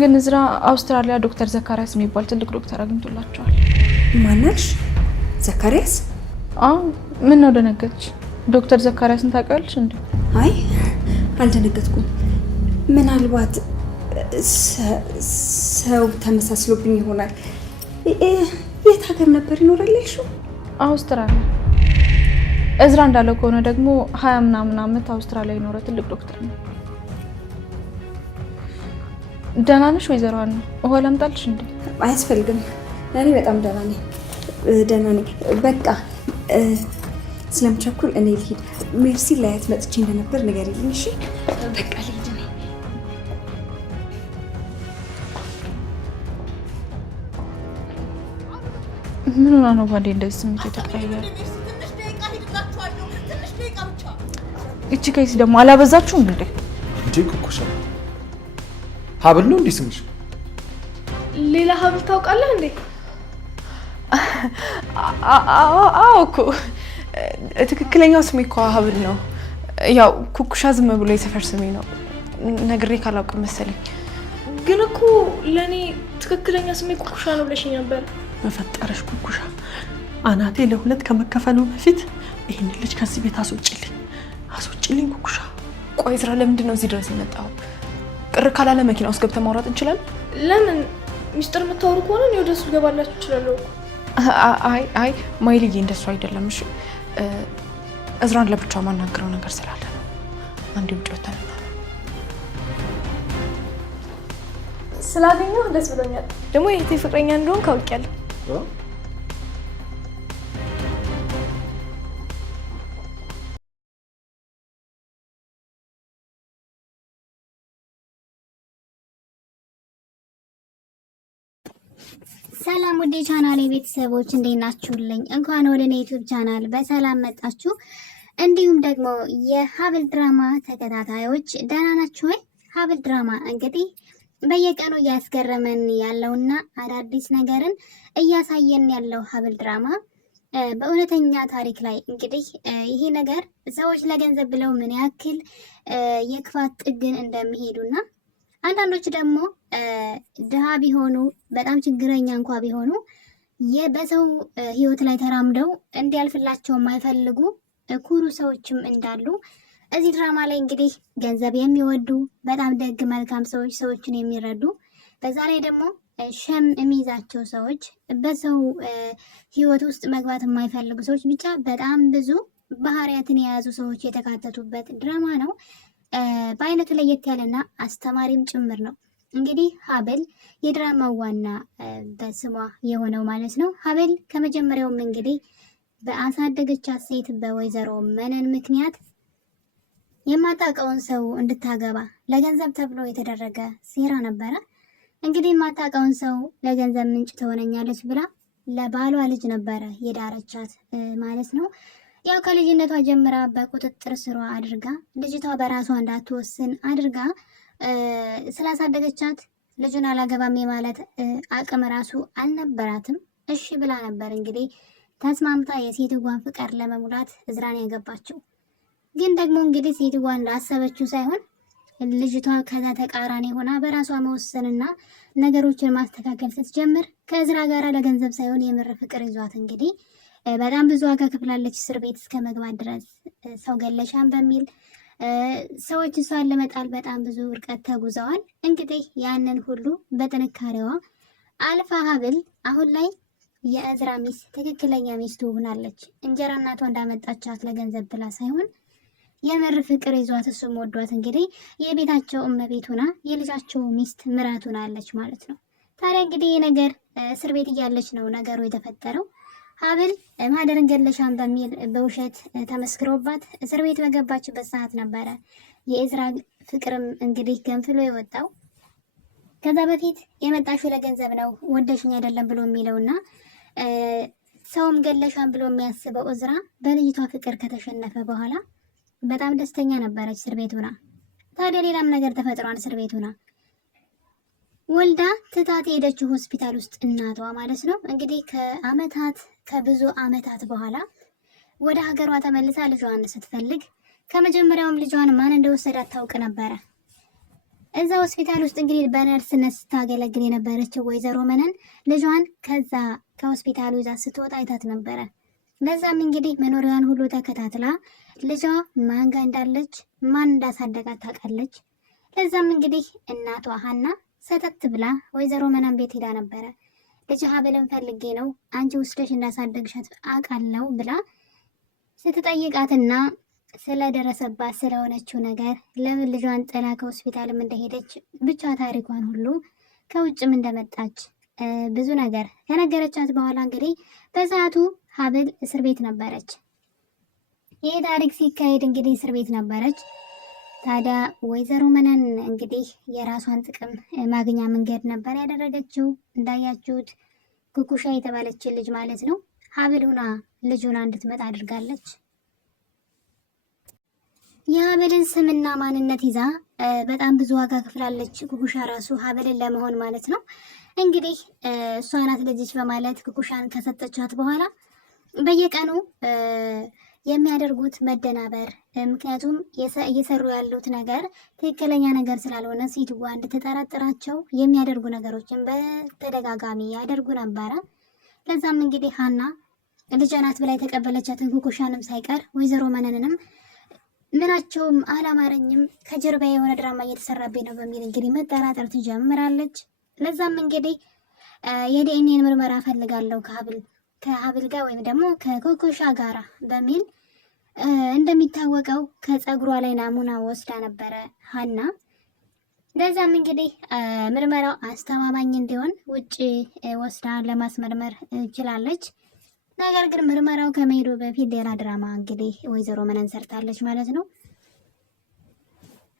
ግን እዝራ አውስትራሊያ ዶክተር ዘካሪያስ የሚባል ትልቅ ዶክተር አግኝቶላቸዋል። ማናች? ዘካሪያስ? አዎ። ምን ነው ደነገጥሽ? ዶክተር ዘካሪያስን ታውቂያለሽ እንዴ? አይ አልደነገጥኩም። ምናልባት ሰው ተመሳስሎብኝ ይሆናል። የት ሀገር ነበር ይኖራል ያልሽው? አውስትራሊያ። እዝራ እንዳለው ከሆነ ደግሞ 20 ምናምን ዓመት አውስትራሊያ የኖረ ትልቅ ዶክተር ነው። ደህና ነሽ ወይዘሮ ሀና? ውሃ ላምጣልሽ እንዴ? አያስፈልግም። እኔ በጣም ደህና ነኝ። በቃ ስለምቸኩል እኔ ልሂድ። ሜርሲ ላያት መጥቼ እንደነበር ንገሪልኝ እሺ? በቃ ልሂድ ነኝ። ምን ሆና ነው ባንዴ እንደዚህ ስሜት የተቀያየረ? እቺ ከይስ ደግሞ አላበዛችሁም እንዴ? እንዴ ኩኩሻ ሀብል ነው እንዴ ስምሽ? ሌላ ሀብል ታውቃለህ እንዴ? አዎ እኮ ትክክለኛው ስሜ እኮ ሀብል ነው። ያው ኩኩሻ ዝም ብሎ የሰፈር ስሜ ነው። ነግሬ ካላውቅም መሰለኝ። ግን እኮ ለኔ ትክክለኛ ስሜ ኩኩሻ ነው ብለሽኝ ነበር። በፈጠረሽ ኩኩሻ አናቴ ለሁለት ከመከፈሉ በፊት ይሄን ልጅ ከዚህ ቤት አስወጪልኝ ኩኩሻ። ቆይ እዝራ ለምንድን ነው እዚህ ድረስ የመጣው? ቅር ካላለ መኪና ውስጥ ገብተን ማውራት እንችላለን? ለምን? ሚስጥር የምታወሩ ከሆነ እኔ ወደሱ ገባላችሁ እችላለሁ። አይ ማይልዬ እንደሱ አይደለም። እሺ እዝራን ለብቻው ማናገረው ነገር ስላለ ነው። አንዴ ውጭ ወተን ስላገኘሁ ደስ ብሎኛል። ደግሞ የእህቴ ፍቅረኛ እንደሆን ካውቂያለሁ። ሰላም ወደ ቻናሌ ቤተሰቦች እንዴት ናችሁልኝ? እንኳን ወደ ዩቲዩብ ቻናል በሰላም መጣችሁ። እንዲሁም ደግሞ የሀብል ድራማ ተከታታዮች ደህና ናችሁ ወይ? ሀብል ድራማ እንግዲህ በየቀኑ እያስገረመን ያለውና አዳዲስ ነገርን እያሳየን ያለው ሀብል ድራማ በእውነተኛ ታሪክ ላይ እንግዲህ ይሄ ነገር ሰዎች ለገንዘብ ብለው ምን ያክል የክፋት ጥግን እንደሚሄዱና አንዳንዶች ደግሞ ድሃ ቢሆኑ በጣም ችግረኛ እንኳ ቢሆኑ በሰው ህይወት ላይ ተራምደው እንዲያልፍላቸው የማይፈልጉ ኩሩ ሰዎችም እንዳሉ እዚህ ድራማ ላይ እንግዲህ ገንዘብ የሚወዱ በጣም ደግ መልካም ሰዎች፣ ሰዎችን የሚረዱ በዛ ላይ ደግሞ ሸም የሚይዛቸው ሰዎች፣ በሰው ህይወት ውስጥ መግባት የማይፈልጉ ሰዎች፣ ብቻ በጣም ብዙ ባህሪያትን የያዙ ሰዎች የተካተቱበት ድራማ ነው። በአይነቱ ለየት ያለና አስተማሪም ጭምር ነው። እንግዲህ ሀብል የድራማው ዋና በስሟ የሆነው ማለት ነው። ሀብል ከመጀመሪያውም እንግዲህ በአሳደገቻት ሴት በወይዘሮ መነን ምክንያት የማታውቀውን ሰው እንድታገባ ለገንዘብ ተብሎ የተደረገ ሴራ ነበረ። እንግዲህ የማታውቀውን ሰው ለገንዘብ ምንጭ ትሆነኛለች ብላ ለባሏ ልጅ ነበረ የዳረቻት ማለት ነው። ያው ከልጅነቷ ጀምራ በቁጥጥር ስሯ አድርጋ ልጅቷ በራሷ እንዳትወስን አድርጋ ስላሳደገቻት ልጁን አላገባም ማለት አቅም ራሱ አልነበራትም። እሺ ብላ ነበር እንግዲህ ተስማምታ የሴትዋን ፍቅር ለመሙላት እዝራን ያገባችው። ግን ደግሞ እንግዲህ ሴትዋ እንዳሰበችው ሳይሆን ልጅቷ ከዛ ተቃራኒ ሆና በራሷ መወሰንና ነገሮችን ማስተካከል ስትጀምር ከእዝራ ጋር ለገንዘብ ሳይሆን የምር ፍቅር ይዟት እንግዲህ በጣም ብዙ ዋጋ ከፍላለች። እስር ቤት እስከ መግባት ድረስ ሰው ገለሻን በሚል ሰዎች እሷን ለመጣል በጣም ብዙ ርቀት ተጉዘዋል። እንግዲህ ያንን ሁሉ በጥንካሬዋ አልፋ ሀብል አሁን ላይ የእዝራ ሚስት ትክክለኛ ሚስቱ ሆናለች። እንጀራ እናቷ እንዳመጣቻት ለገንዘብ ብላ ሳይሆን የምር ፍቅር ይዟት እሱም ወዷት እንግዲህ የቤታቸው እመቤት ሆና የልጃቸው ሚስት ምራት ሆናለች ማለት ነው። ታዲያ እንግዲህ ይህ ነገር እስር ቤት እያለች ነው ነገሩ የተፈጠረው። ሀብል ማህደርን ገለሻን በሚል በውሸት ተመስክሮባት እስር ቤት በገባችበት ሰዓት ነበረ የእዝራ ፍቅርም እንግዲህ ገንፍሎ የወጣው። ከዛ በፊት የመጣሽው ለገንዘብ ነው ወደሽኝ አይደለም ብሎ የሚለውና ሰውም ገለሻን ብሎ የሚያስበው እዝራ በልጅቷ ፍቅር ከተሸነፈ በኋላ በጣም ደስተኛ ነበረች እስር ቤት ሆና። ታዲያ ሌላም ነገር ተፈጥሯል። እስር ቤት ሆና ወልዳ ትታት የሄደችው ሆስፒታል ውስጥ እናቷ ማለት ነው እንግዲህ ከብዙ አመታት በኋላ ወደ ሀገሯ ተመልሳ ልጇን ስትፈልግ ከመጀመሪያውም ልጇን ማን እንደወሰዳት ታውቅ ነበረ። እዛ ሆስፒታል ውስጥ እንግዲህ በነርስነት ስታገለግል የነበረችው ወይዘሮ መነን ልጇን ከዛ ከሆስፒታሉ ይዛ ስትወጣ አይታት ነበረ። ለዛም እንግዲህ መኖሪያዋን ሁሉ ተከታትላ ልጇ ማን ጋ እንዳለች ማን እንዳሳደጋት ታውቃለች። ለዛም እንግዲህ እናቷ ሀና ሰተት ብላ ወይዘሮ መነን ቤት ሄዳ ነበረ። ልጅ ሀብልን ፈልጌ ነው አንቺ ውስደሽ እንዳሳደግሻት አውቃለሁ ብላ ስትጠይቃትና ስለደረሰባት ስለሆነችው ነገር ለምን ልጇን ጥላ ከሆስፒታልም እንደሄደች ብቻ ታሪኳን ሁሉ ከውጭም እንደመጣች ብዙ ነገር ከነገረቻት በኋላ እንግዲህ በሰዓቱ ሀብል እስር ቤት ነበረች። ይህ ታሪክ ሲካሄድ እንግዲህ እስር ቤት ነበረች። ታዲያ ወይዘሮ መነን እንግዲህ የራሷን ጥቅም ማግኛ መንገድ ነበር ያደረገችው። እንዳያችሁት ኩኩሻ የተባለችን ልጅ ማለት ነው ሀብል ሁና ልጁና እንድትመጣ አድርጋለች። የሀብልን ስምና ማንነት ይዛ በጣም ብዙ ዋጋ ከፍላለች። ኩኩሻ ራሱ ሀብልን ለመሆን ማለት ነው። እንግዲህ እሷ ናት ልጅሽ በማለት ኩኩሻን ከሰጠቻት በኋላ በየቀኑ የሚያደርጉት መደናበር፣ ምክንያቱም እየሰሩ ያሉት ነገር ትክክለኛ ነገር ስላልሆነ ሴትዋ እንድትጠረጥራቸው የሚያደርጉ ነገሮችን በተደጋጋሚ ያደርጉ ነበረ። ለዛም እንግዲህ ሀና ልጅ ናት ብላ የተቀበለቻትን ኩኩሻንም ሳይቀር ወይዘሮ መነንንም ምናቸውም አላማረኝም ከጀርባ የሆነ ድራማ እየተሰራብኝ ነው በሚል እንግዲህ መጠራጠር ትጀምራለች። ለዛም እንግዲህ የዲኤንኤን ምርመራ ፈልጋለሁ ከሀብል ጋር ወይም ደግሞ ከኮኮሻ ጋራ በሚል እንደሚታወቀው ከፀጉሯ ላይ ናሙና ወስዳ ነበረ ሀና። ለዛም እንግዲህ ምርመራው አስተማማኝ እንዲሆን ውጭ ወስዳ ለማስመርመር ችላለች። ነገር ግን ምርመራው ከመሄዱ በፊት ሌላ ድራማ እንግዲህ ወይዘሮ መነን ሰርታለች ማለት ነው።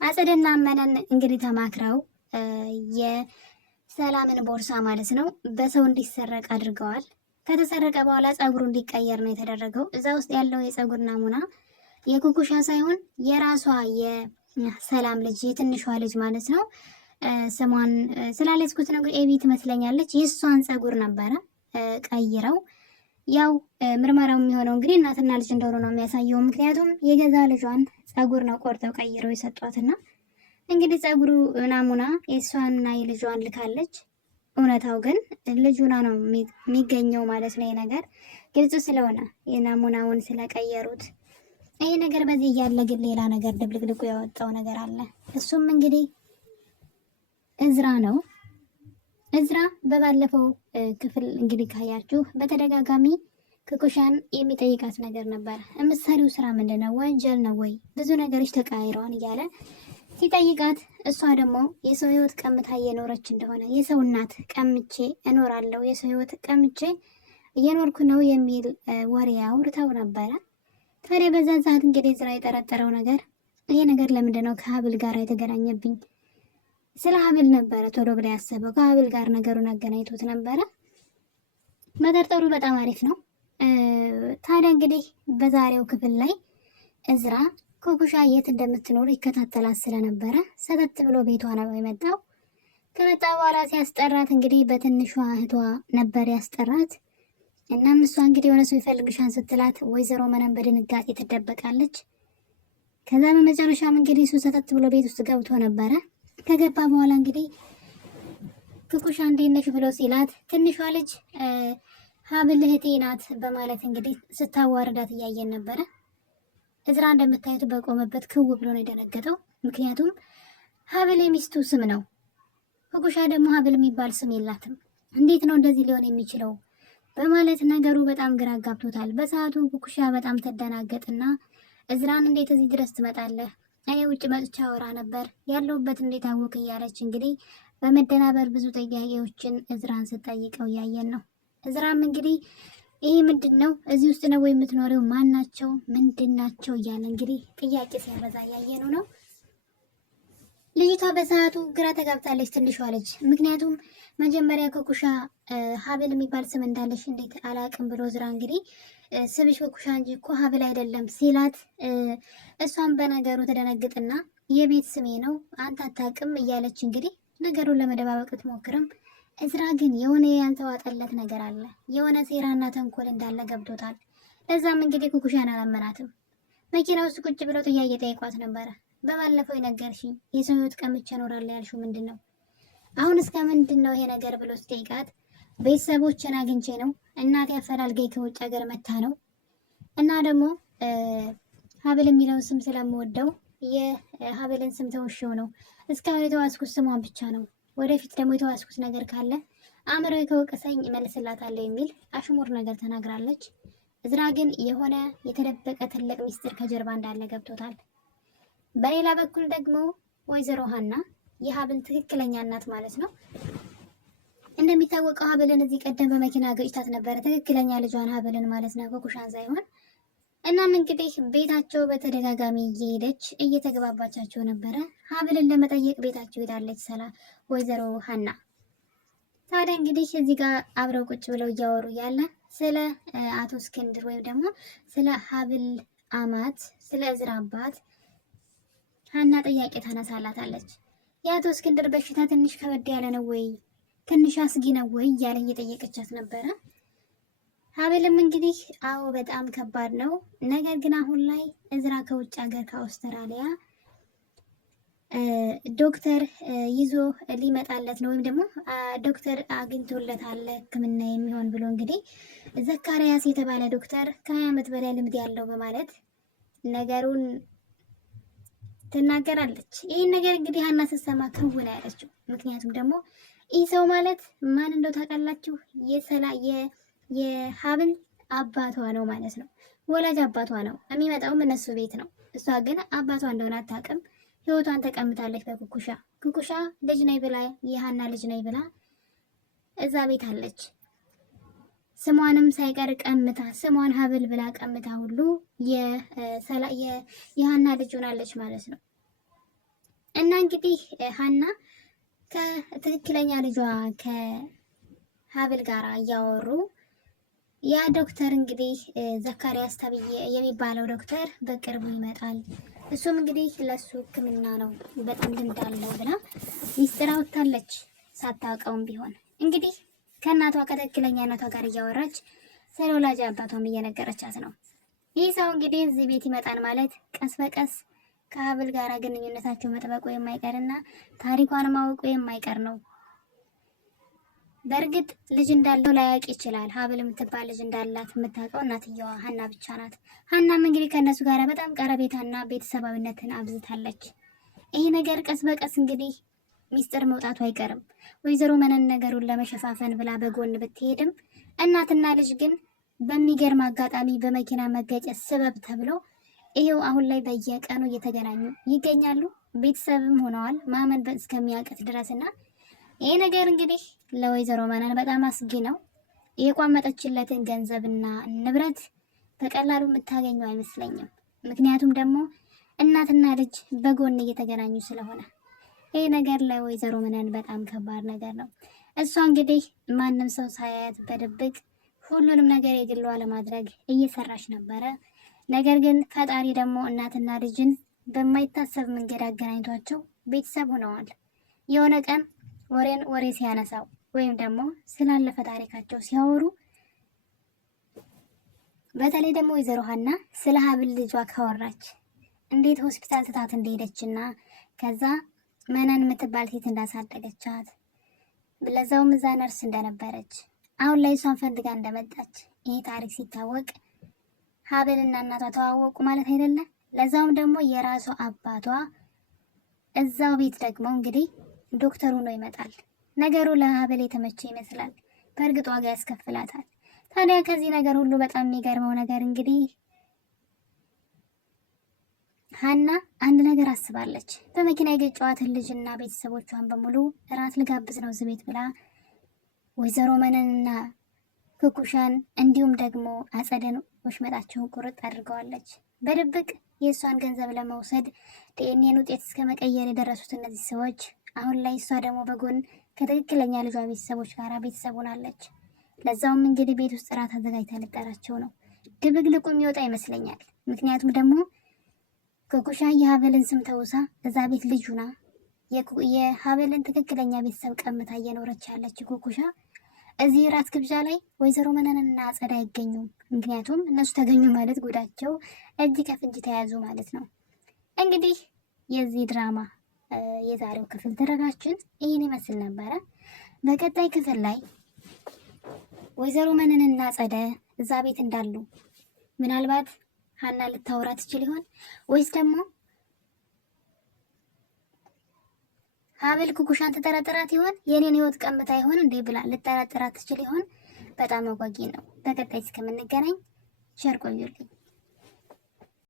አጸደና መነን እንግዲህ ተማክረው የሰላምን ቦርሳ ማለት ነው በሰው እንዲሰረቅ አድርገዋል። ከተሰረቀ በኋላ ፀጉሩ እንዲቀየር ነው የተደረገው። እዛ ውስጥ ያለው የፀጉር ናሙና የኩኩሻ ሳይሆን የራሷ የሰላም ልጅ የትንሿ ልጅ ማለት ነው። ስሟን ስላለስኩት ነው ኤቢ ትመስለኛለች። የእሷን ፀጉር ነበረ ቀይረው ያው ምርመራው የሚሆነው እንግዲህ እናትና ልጅ እንደሆኑ ነው የሚያሳየው። ምክንያቱም የገዛ ልጇን ፀጉር ነው ቆርጠው ቀይረው የሰጧትና እንግዲህ ፀጉሩ ናሙና የእሷንና የልጇን ልካለች። እውነታው ግን ልጁና ነው የሚገኘው ማለት ነው። ይሄ ነገር ግልጽ ስለሆነ የናሙናውን ስለቀየሩት ይሄ ነገር በዚህ እያለ ግን ሌላ ነገር ድብልቅልቁ ያወጣው ነገር አለ። እሱም እንግዲህ እዝራ ነው። እዝራ በባለፈው ክፍል እንግዲህ ካያችሁ በተደጋጋሚ ኩኩሻን የሚጠይቃት ነገር ነበር። የምትሰሪው ስራ ምንድን ነው? ወንጀል ነው ወይ? ብዙ ነገሮች ተቃይረዋል እያለ ሲጠይቃት እሷ ደግሞ የሰው ህይወት ቀምታ እየኖረች እንደሆነ የሰው እናት ቀምቼ እኖራለሁ፣ የሰው ህይወት ቀምቼ እየኖርኩ ነው የሚል ወሬ አውርተው ነበረ። ታዲያ በዛ ሰዓት እንግዲህ እዝራ የጠረጠረው ነገር ይሄ ነገር ለምንድን ነው ከሀብል ጋር የተገናኘብኝ? ስለ ሀብል ነበረ ቶሎ ብላ ያሰበው። ከሀብል ጋር ነገሩን አገናኝቶት ነበረ። መጠርጠሩ በጣም አሪፍ ነው። ታዲያ እንግዲህ በዛሬው ክፍል ላይ እዝራ ኩኩሻ የት እንደምትኖር ይከታተላት ስለነበረ ሰተት ብሎ ቤቷ ነው የመጣው። ከመጣ በኋላ ሲያስጠራት እንግዲህ በትንሿ እህቷ ነበር ያስጠራት። እናም እሷ እንግዲህ የሆነ ሰው ይፈልግሻን ስትላት ወይዘሮ መነን በድንጋጤ ትደበቃለች። ከዛ በመጨረሻም እንግዲህ እሱ ሰተት ብሎ ቤት ውስጥ ገብቶ ነበረ። ከገባ በኋላ እንግዲህ ኩኩሻ እንዴት ነሽ ብሎ ሲላት ትንሿ ልጅ ሀብል እህቴ ናት በማለት እንግዲህ ስታዋርዳት እያየን ነበረ። እዝራ እንደምታዩት በቆመበት ክው ብሎ ነው የደነገጠው። ምክንያቱም ሀብል የሚስቱ ስም ነው። ኩኩሻ ደግሞ ሀብል የሚባል ስም የላትም። እንዴት ነው እንደዚህ ሊሆን የሚችለው በማለት ነገሩ በጣም ግራ ጋብቶታል። በሰዓቱ ኩኩሻ በጣም ተደናገጥና እዝራን እንዴት እዚህ ድረስ ትመጣለህ? እኔ ውጭ መጥቻ አወራ ነበር ያለሁበት እንዴት አወቅ እያለች እንግዲህ በመደናበር ብዙ ጥያቄዎችን እዝራን ስጠይቀው እያየን ነው። እዝራም እንግዲህ ይሄ ምንድን ነው? እዚህ ውስጥ ነው ወይ የምትኖሪው? ማን ናቸው? ምንድን ናቸው? እያለ እንግዲህ ጥያቄ ሲያበዛ እያየኑ ነው። ልጅቷ በሰዓቱ ግራ ተጋብታለች፣ ትንሿ ልጅ። ምክንያቱም መጀመሪያ ኩኩሻ ሀብል የሚባል ስም እንዳለሽ እንዴት አላቅም ብሎ እዝራ እንግዲህ ስምሽ ኩኩሻ እንጂ እኮ ሀብል አይደለም ሲላት፣ እሷን በነገሩ ተደነግጥና የቤት ስሜ ነው አንተ አታውቅም እያለች እንግዲህ ነገሩን ለመደባበቅ ብትሞክርም እዝራ ግን የሆነ ያልተዋጠለት ነገር አለ። የሆነ ሴራና ተንኮል እንዳለ ገብቶታል። ለዛም እንግዲህ ኩኩሻን አላመናትም። መኪና ውስጥ ቁጭ ብለው ጥያቄ ጠይቋት ነበረ። በባለፈው የነገርሽኝ የሰው ህይወት ቀምቼ እኖራለሁ ያልሽው ምንድን ነው? አሁን እስከ ምንድን ነው ይሄ ነገር ብሎ ስጠይቃት ቤተሰቦችን አግኝቼ ነው እናቴ አፈላልገኝ ከውጭ ሀገር መታ ነው እና ደግሞ ሀብል የሚለውን ስም ስለምወደው የሀብልን ስም ተወሸው ነው እስካሁን የተዋስኩት ስሟን ብቻ ነው። ወደፊት ደግሞ የተዋስኩት ነገር ካለ አእምሮ ከወቀሰኝ እመልስላታለሁ የሚል አሽሙር ነገር ተናግራለች። እዝራ ግን የሆነ የተደበቀ ትልቅ ሚስጥር ከጀርባ እንዳለ ገብቶታል። በሌላ በኩል ደግሞ ወይዘሮ ሀና የሀብል ትክክለኛ እናት ማለት ነው። እንደሚታወቀው ሀብልን እዚህ ቀደም በመኪና ገጭታት ነበረ። ትክክለኛ ልጇን ሀብልን ማለት ነው፣ ኩኩሻን ሳይሆን። እናም እንግዲህ ቤታቸው በተደጋጋሚ እየሄደች እየተግባባቻቸው ነበረ። ሀብልን ለመጠየቅ ቤታቸው ሄዳለች ወይዘሮ ሀና። ታዲያ እንግዲህ እዚህ ጋር አብረው ቁጭ ብለው እያወሩ ያለ ስለ አቶ እስክንድር ወይም ደግሞ ስለ ሀብል አማት ስለ እዝራ አባት ሀና ጥያቄ ታነሳላታለች። የአቶ እስክንድር በሽታ ትንሽ ከበድ ያለ ነው ወይ ትንሽ አስጊ ነው ወይ እያለ እየጠየቀቻት ነበረ። ሀብልም እንግዲህ አዎ በጣም ከባድ ነው፣ ነገር ግን አሁን ላይ እዝራ ከውጭ ሀገር ከአውስትራሊያ ዶክተር ይዞ ሊመጣለት ነው ወይም ደግሞ ዶክተር አግኝቶለታል ሕክምና የሚሆን ብሎ እንግዲህ ዘካሪያስ የተባለ ዶክተር ከ20 ዓመት በላይ ልምድ ያለው በማለት ነገሩን ትናገራለች። ይህን ነገር እንግዲህ ሀና ስትሰማ ክውን ያለችው፣ ምክንያቱም ደግሞ ይህ ሰው ማለት ማን እንደው ታውቃላችሁ? የሀብል አባቷ ነው ማለት ነው። ወላጅ አባቷ ነው። የሚመጣውም እነሱ ቤት ነው። እሷ ግን አባቷ እንደሆነ አታውቅም። ህይወቷን ተቀምጣለች በኩኩሻ። ኩኩሻ ልጅ ነኝ ብላ የሀና ልጅ ነኝ ብላ እዛ ቤት አለች። ስሟንም ሳይቀር ቀምታ ስሟን ሀብል ብላ ቀምታ ሁሉ የሀና ልጅ ሆናለች ማለት ነው። እና እንግዲህ ሀና ከትክክለኛ ልጇ ከሀብል ጋር እያወሩ ያ ዶክተር እንግዲህ ዘካሪያስ ተብዬ የሚባለው ዶክተር በቅርቡ ይመጣል፣ እሱም እንግዲህ ለሱ ሕክምና ነው በጣም ልምድ አለው ብላ ሚስጥር አውጥታለች። ሳታውቀውም ቢሆን እንግዲህ ከእናቷ ከትክክለኛ እናቷ ጋር እያወራች ስለ ወላጅ አባቷም እየነገረቻት ነው። ይህ ሰው እንግዲህ እዚህ ቤት ይመጣል ማለት ቀስ በቀስ ከሀብል ጋር ግንኙነታቸው መጥበቁ የማይቀርና ታሪኳን ማወቁ የማይቀር ነው። በእርግጥ ልጅ እንዳለው ላያውቅ ይችላል። ሀብል የምትባል ልጅ እንዳላት የምታውቀው እናትየዋ ሀና ብቻ ናት። ሀናም እንግዲህ ከእነሱ ጋር በጣም ቀረቤታና ቤተሰባዊነትን አብዝታለች። ይሄ ነገር ቀስ በቀስ እንግዲህ ሚስጥር መውጣቱ አይቀርም። ወይዘሮ መነን ነገሩን ለመሸፋፈን ብላ በጎን ብትሄድም እናትና ልጅ ግን በሚገርም አጋጣሚ በመኪና መገጨት ስበብ ተብለው ይሄው አሁን ላይ በየቀኑ እየተገናኙ ይገኛሉ። ቤተሰብም ሆነዋል ማመን እስከሚያውቅት ድረስና ይሄ ነገር እንግዲህ ለወይዘሮ መነን በጣም አስጊ ነው። የቋመጠችለትን ገንዘብና ንብረት በቀላሉ የምታገኘው አይመስለኝም። ምክንያቱም ደግሞ እናትና ልጅ በጎን እየተገናኙ ስለሆነ ይሄ ነገር ለወይዘሮ መነን በጣም ከባድ ነገር ነው። እሷ እንግዲህ ማንም ሰው ሳያያት በድብቅ ሁሉንም ነገር የግሏ ለማድረግ እየሰራች ነበረ። ነገር ግን ፈጣሪ ደግሞ እናትና ልጅን በማይታሰብ መንገድ አገናኝቷቸው ቤተሰብ ሆነዋል። የሆነ ቀን ወሬ ሲያነሳው ወይም ደግሞ ስላለፈ ታሪካቸው ሲያወሩ በተለይ ደግሞ ወይዘሮ ሀና ስለ ሀብል ልጇ ካወራች እንዴት ሆስፒታል ትታት እንደሄደችና ከዛ መነን የምትባል ሴት እንዳሳደገቻት ለዛውም እዛ ነርስ እንደነበረች አሁን ላይ እሷን ፈልጋ እንደመጣች ይሄ ታሪክ ሲታወቅ ሀብልና እናቷ ተዋወቁ ማለት አይደለም። ለዛውም ደግሞ የራሷ አባቷ እዛው ቤት ደግሞ እንግዲህ ዶክተሩ ነው ይመጣል። ነገሩ ለሀብል የተመቸ ይመስላል። በእርግጥ ዋጋ ያስከፍላታል። ታዲያ ከዚህ ነገር ሁሉ በጣም የሚገርመው ነገር እንግዲህ ሀና አንድ ነገር አስባለች። በመኪና የገጨዋትን ልጅና ቤተሰቦቿን በሙሉ እራት ልጋብዝ ነው እዚህ ቤት ብላ ወይዘሮ መነንና ኩኩሻን እንዲሁም ደግሞ አጸደን ወሽመጣቸውን ቁርጥ አድርገዋለች። በድብቅ የእሷን ገንዘብ ለመውሰድ ዲኤንኤን ውጤት እስከ መቀየር የደረሱት እነዚህ ሰዎች አሁን ላይ እሷ ደግሞ በጎን ከትክክለኛ ልጇ ቤተሰቦች ጋር ቤተሰብ ሆናለች። ለዛውም እንግዲህ ቤት ውስጥ እራት አዘጋጅታ ልጠራቸው ነው። ድብልቅልቁ የሚወጣ ይመስለኛል። ምክንያቱም ደግሞ ኩኩሻ የሀብልን ስም ተውሳ እዛ ቤት ልጁና የሀብልን ትክክለኛ ቤተሰብ ቀምታ እየኖረች ያለች ኩኩሻ እዚህ ራት ግብዣ ላይ ወይዘሮ መነንና አጸዳ አይገኙም። ምክንያቱም እነሱ ተገኙ ማለት ጉዳቸው እጅ ከፍንጅ ተያዙ ማለት ነው። እንግዲህ የዚህ ድራማ የዛሬው ክፍል ትረካችን ይህን ይመስል ነበረ። በቀጣይ ክፍል ላይ ወይዘሮ መነንና ጸደ እዛ ቤት እንዳሉ ምናልባት ሀና ልታወራ ትችል ይሆን ወይስ ደግሞ ሀብል ኩኩሻን ተጠራጥራት ይሆን? የኔን ህይወት ቀምታ ይሆን እንዴ ብላ ልጠራጥራት ትችል ይሆን? በጣም አጓጊ ነው። በቀጣይ እስከምንገናኝ ቸር ቆዩልኝ።